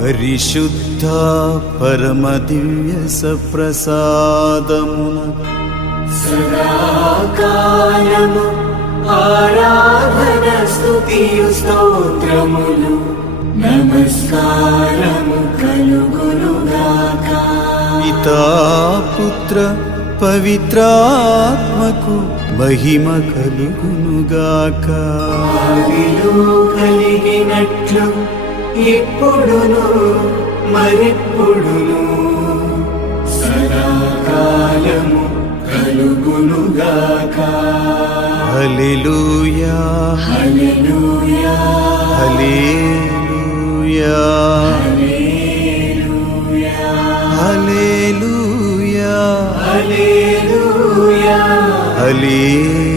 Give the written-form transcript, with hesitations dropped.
పరిశుద్ధ పరమ దివ్య సప్రసాదమున సదాకాలము ఆరాధన స్తుతియు స్తోత్రములు నమస్కారము కలుగునుగాక. పితా పుత్ర పవిత్రాత్మకు మహిమ కలుగునుగాక. ఆదిలో కలిగినట్లు ఇప్పుడును మరెప్పుడును సదాకాలము కలుగునుగాక. హల్లెలూయా హల్లెలూయా హల్లెలూయా హల్లెలూయా హల్లెలూయా హల్లెలూయా హల్లెలూయా.